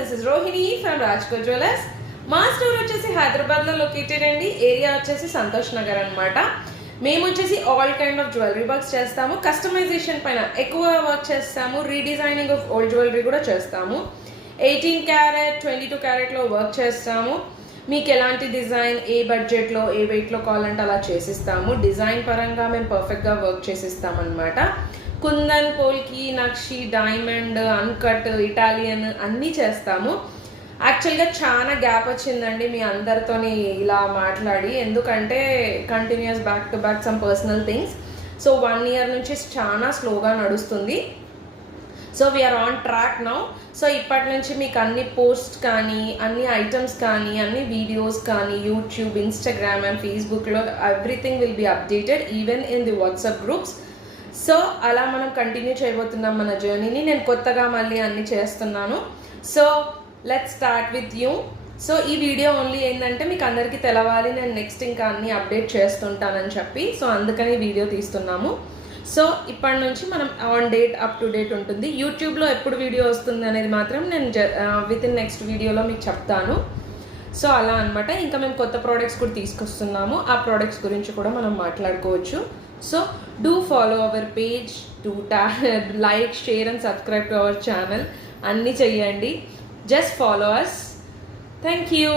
This is Rohini from Rajkot jewellers. మా store వచ్చేసి హైదరాబాద్లో లొకేటెడ్ అండి. ఏరియా వచ్చేసి సంతోష్ నగర్ అనమాట. మేము వచ్చేసి all kind of jewellery works చేస్తాము. కస్టమైజేషన్ పైన ఎక్కువ వర్క్ చేస్తాము. రీడిజైనింగ్ ఆఫ్ ఓల్డ్ జ్యువెలరీ కూడా చేస్తాము. 18 క్యారెట్ 22 క్యారెట్లో వర్క్ చేస్తాము. మీకు ఎలాంటి డిజైన్ ఏ బడ్జెట్లో ఏ వెయిట్లో కావాలంటే అలా చేసిస్తాము. డిజైన్ పరంగా మేము పర్ఫెక్ట్గా వర్క్ చేసిస్తామన్నమాట. కుందన్, పోల్కి, నక్షి, డైమండ్, అన్కట్, ఇటాలియన్ అన్నీ చేస్తాము. యాక్చువల్గా చాలా గ్యాప్ వచ్చిందండి మీ అందరితోని ఇలా మాట్లాడి, ఎందుకంటే continues back to back some personal things. So 1 year నుంచి చాలా స్లోగా నడుస్తుంది. So we're on track now. So ఇప్పటి నుంచి మీకు అన్ని పోస్ట్ కానీ, అన్ని ఐటమ్స్ కానీ, అన్ని వీడియోస్ కానీ యూట్యూబ్, ఇన్స్టాగ్రామ్ అండ్ ఫేస్బుక్లో everything will be updated even in the WhatsApp groups. So అలా మనం కంటిన్యూ చేయబోతున్నాం మన జర్నీని. నేను కొత్తగా మళ్ళీ అన్నీ చేస్తున్నాను. So let's start with you. So ఈ వీడియో ఓన్లీ ఏంటంటే మీకు అందరికీ తెలవాలి నేను నెక్స్ట్ ఇంకా అన్నీ అప్డేట్ చేస్తుంటానని చెప్పి, సో అందుకని వీడియో తీస్తున్నాము. సో ఇప్పటి నుంచి మనం on date, up to date ఉంటుంది. యూట్యూబ్లో ఎప్పుడు వీడియో వస్తుంది అనేది మాత్రం నేను విత్ ఇన్ నెక్స్ట్ వీడియోలో మీకు చెప్తాను. సో అలా అనమాట. ఇంకా మేము కొత్త ప్రోడక్ట్స్ కూడా తీసుకొస్తున్నాము. ఆ ప్రోడక్ట్స్ గురించి కూడా మనం మాట్లాడుకోవచ్చు. So do follow our page, do like, share and subscribe to our channel. అన్నీ చెయ్యండి. Just follow us. Thank you.